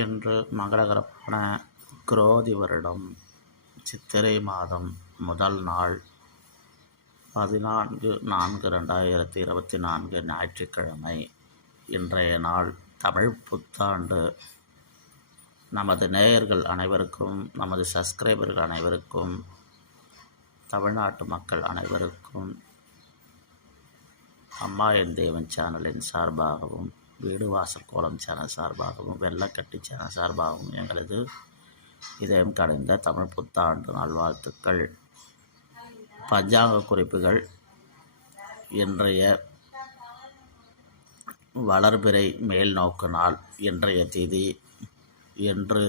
இன்று மங்களகரமான குரோதி வருடம் சித்திரை மாதம் முதல் நாள் 14/4/2024 ஞாயிற்றுக்கிழமை. இன்றைய நாள் தமிழ் புத்தாண்டு. நமது நேயர்கள் அனைவருக்கும், நமது சப்ஸ்கிரைபர்கள் அனைவருக்கும், தமிழ்நாட்டு மக்கள் அனைவருக்கும் அம்மா என் தேவன் சேனலின் சார்பாகவும், வீடு வாசல் கோலம் சேனல் சார்பாகவும், வெள்ளக்கட்டி சேனல் சார்பாகவும் எங்களது இதயம் கடைந்த தமிழ் புத்தாண்டு நல்வாழ்த்துக்கள். பஞ்சாங்க குறிப்புகள். இன்றைய வளர்பிறை மேல் நோக்கு நாள். இன்றைய திதி இன்று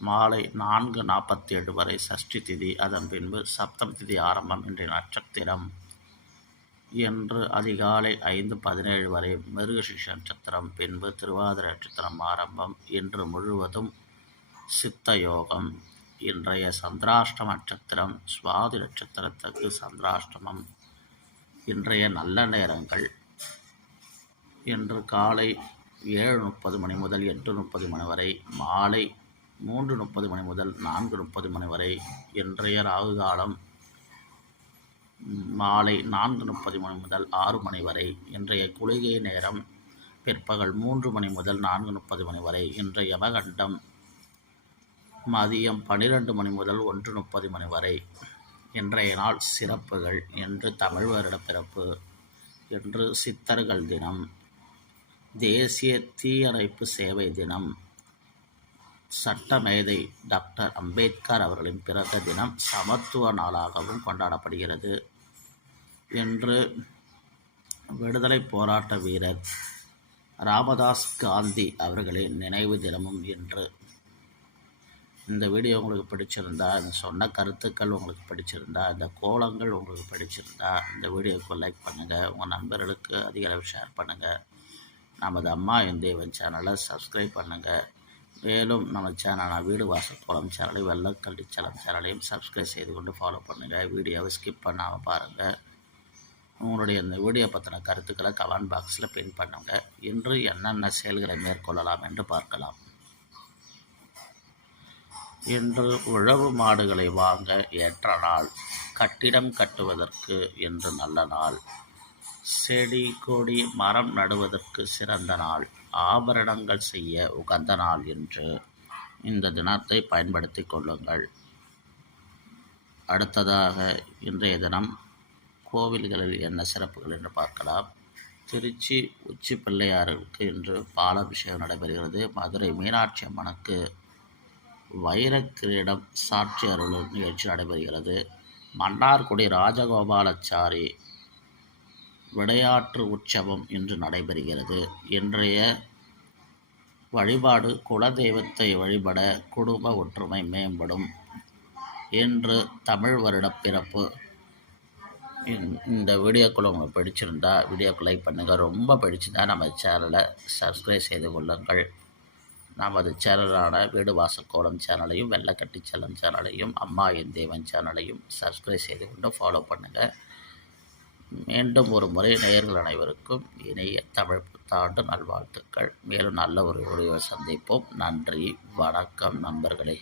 மாலை 4:47 வரை சஷ்டி திதி. அதன் பின்பு சப்தம் திதி ஆரம்பம். இன்றைய நட்சத்திரம் இன்று அதிகாலை 5:17 வரை மிருகசீரிஷ நட்சத்திரம், பின்பு திருவாதிரை நட்சத்திரம் ஆரம்பம். இன்று முழுவதும் சித்த யோகம். இன்றைய சந்திராஷ்டம நட்சத்திரம் சுவாதி நட்சத்திரத்துக்கு சந்திராஷ்டமம். இன்றைய நல்ல நேரங்கள் இன்று காலை 7:30 மணி முதல் 8:30 மணி வரை, மாலை 3:30 மணி முதல் 4:30 மணி வரை. இன்றைய ராகு காலம் மாலை 4:30 மணி முதல் 6 மணி வரை. இன்றைய குளிகை நேரம் பிற்பகல் 3 மணி முதல் 4:30 மணி வரை. இன்றைய யமகண்டம் மதியம் 12 மணி முதல் 1:30 மணி வரை. இன்றைய நாள் சிறப்புகள். இன்று தமிழ் வருட பிறப்பு. இன்று சித்தர்கள் தினம், தேசிய தீயணைப்பு சேவை தினம், சட்டமேதை டாக்டர் அம்பேத்கர் அவர்களின் பிறந்த தினம், சமத்துவ நாளாகவும் கொண்டாடப்படுகிறது. இன்று விடுதலை போராட்ட வீரர் ராமதாஸ் காந்தி அவர்களின் நினைவு தினமும் இன்று. இந்த வீடியோ உங்களுக்கு பிடிச்சிருந்தா, இந்த சொன்ன கருத்துக்கள் உங்களுக்கு பிடிச்சிருந்தா, இந்த கோலங்கள் உங்களுக்கு பிடிச்சிருந்தா, இந்த வீடியோவுக்கு லைக் பண்ணுங்கள், உங்கள் நண்பர்களுக்கு அதிக அளவு ஷேர் பண்ணுங்கள். நமது அம்மா என் தேவன் சேனலை சப்ஸ்கிரைப் பண்ணுங்கள். மேலும் நம்ம சேனலான வீடு வாசல் கோலம் சேனலை, வெள்ளக்கட்டி சேனலையும் சப்ஸ்கிரைப் செய்து கொண்டு ஃபாலோ பண்ணுங்கள். வீடியோவை ஸ்கிப் பண்ணாமல் பாருங்கள். உங்களுடைய இந்த வீடியோ பற்றின கருத்துக்களை கமெண்ட் பாக்ஸில் பின் பண்ணுங்கள். இன்று என்னென்ன செயல்களை மேற்கொள்ளலாம் என்று பார்க்கலாம். இன்று உழவு மாடுகளை வாங்க ஏற்ற நாள். கட்டிடம் கட்டுவதற்கு இன்று நல்ல நாள். செடி கொடி மரம் நடுவதற்கு சிறந்த நாள். ஆபரணங்கள் செய்ய உகந்த நாள் என்று. இந்த தினத்தை பயன்படுத்தி கொள்ளுங்கள். அடுத்ததாக இன்றைய தினம் கோவில்களில் என்ன சிறப்புகள் என்று பார்க்கலாம். திருச்சி உச்சி பிள்ளையாருக்கு இன்று பாலாபிஷேகம் நடைபெறுகிறது. மதுரை மீனாட்சி அம்மனுக்கு வைரக்கிரீடம் சாட்சி அருள் நிகழ்ச்சி நடைபெறுகிறது. மன்னார்குடி ராஜகோபாலாச்சாரி விளையாட்டு உற்சவம் இன்று நடைபெறுகிறது. இன்றைய வழிபாடு குலதெய்வத்தை வழிபட குடும்ப ஒற்றுமை மேம்படும். இன்று தமிழ் வருட பிறப்பு. இந்த வீடியோக்குள்ள உங்களுக்கு பிடிச்சிருந்தா வீடியோக்கு லைக் பண்ணுங்கள். ரொம்ப பிடிச்சிருந்தா நம்ம சேனலை சப்ஸ்கிரைப் செய்து கொள்ளுங்கள். நமது சேனலான வீடு வாசல் கோலம் சேனலையும், வெள்ளக்கட்டி சேனலையும், அம்மா என் தேவன் சேனலையும் சப்ஸ்கிரைப் செய்து கொண்டு ஃபாலோ பண்ணுங்கள். மீண்டும் ஒரு முறை நேயர்கள் அனைவருக்கும் இனிய தமிழ் புத்தாண்டு நல்வாழ்த்துக்கள். மேலும் நல்ல ஒரு வீடியோவை சந்திப்போம். நன்றி, வணக்கம் நண்பர்களே.